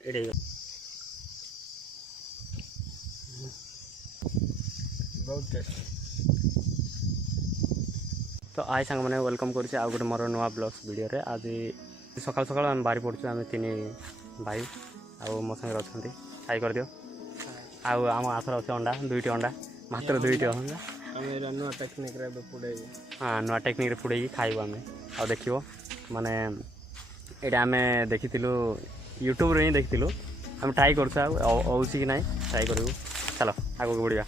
एडे बहुत टेस्ट। तो आई सांग मैंने वेलकम कर गोटे मोर नुआ ब्लॉग्स वीडियो रे आज सकाल सकाल आम बाहरी पड़ू आम तीन भाई आउ मो सागर अच्छा खाई कर दियो आम आथर अच्छे अंडा दुईट अंडा मात्र दुईट अंडा नुआ टेक्निक रे पुड़े हाँ नुआ टेक्निक पुड़े खाइबू आम आ देखो माने यहाँ आम देखी यूट्यूब रे ही देखी आम ट्राई कर कि ना ट्राई करूँ चलो आगे बढ़िया।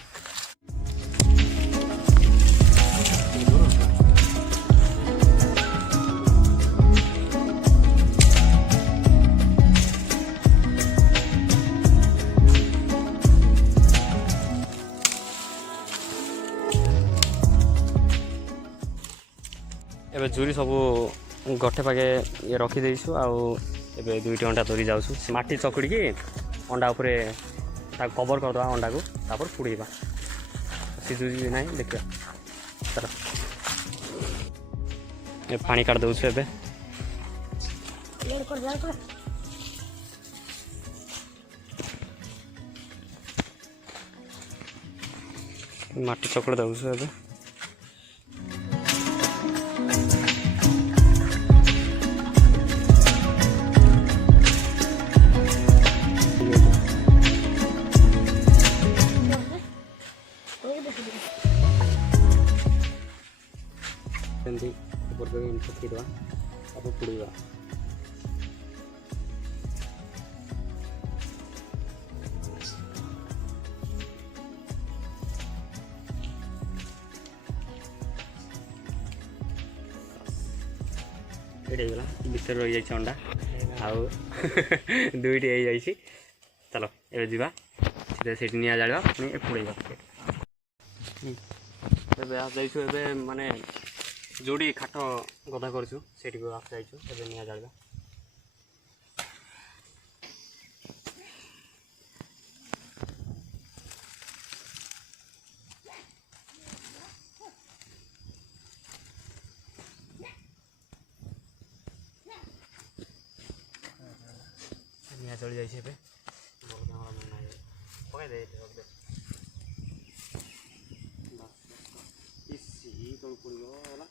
एबे झुरी सब गठे पागे ये रखीदेसु आबे दुईट अंडा धरी जाऊँ माटी चकुड़ी की अंडा उपरे कवर करदे अंडा को तापर पुड़ेबा सीझु ना देखा चलो ये पानी काट दौछु एबे माटी चकुड़ दौछु एबे पकईदा अब पुड़ा एडगला भर रही जाए अंडा आउ दुईट हो जाए चलो ये जावा से निआ जाड़ा पुणी पुड़ेगा ए माने जोड़ी खाट गदा करछु सेठी को आप जाइछु एबे निया जाळबा निया जळी जाइछ एबे बोल के हमरा मन नाही पकाइ दे रख दे इसी तो पुड़ियो वाला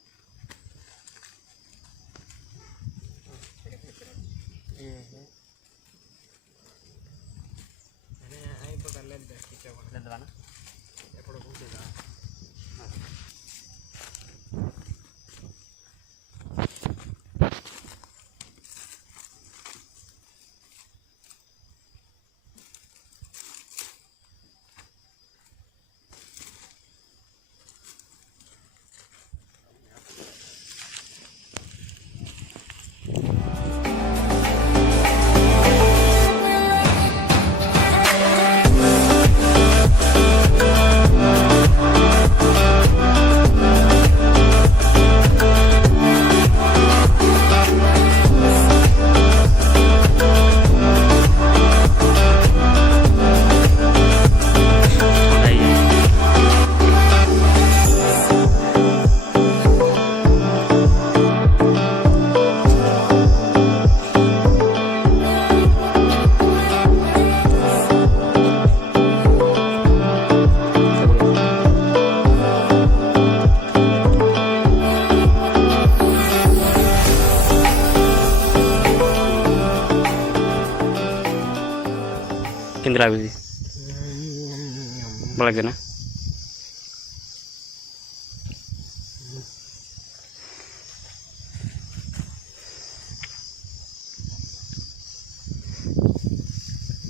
किंतु लगुच भल लगे ना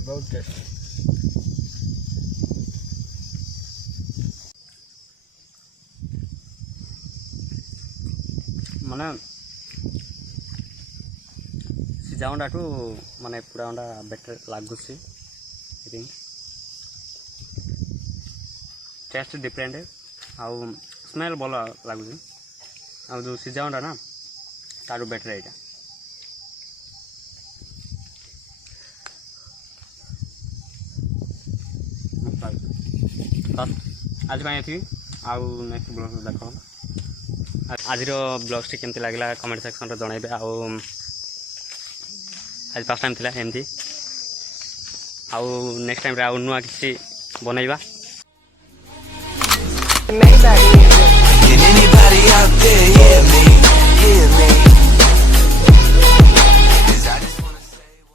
बहुत टेस्ट माने सीधा अंडा ठू माने पूरा अंडा बेटर लगुच टेस्ट डिफरेंट है आउ स्मेल भल लगुच आ जो सीधा अंडा ना तार बेटर यहाँ आज ये आउ नेक्स्ट ब्लॉग देख आज ब्लॉग्स केमती लगला कमेंट सेक्शन रे जनइबे आज फर्स्ट टाइम थिला एमती ଆଉ ନେକ୍ସଟ ଟାଇମ୍ରେ ଆଉ ନୂଆ କିଛି ବନେଇବା। Can anybody out there hear me?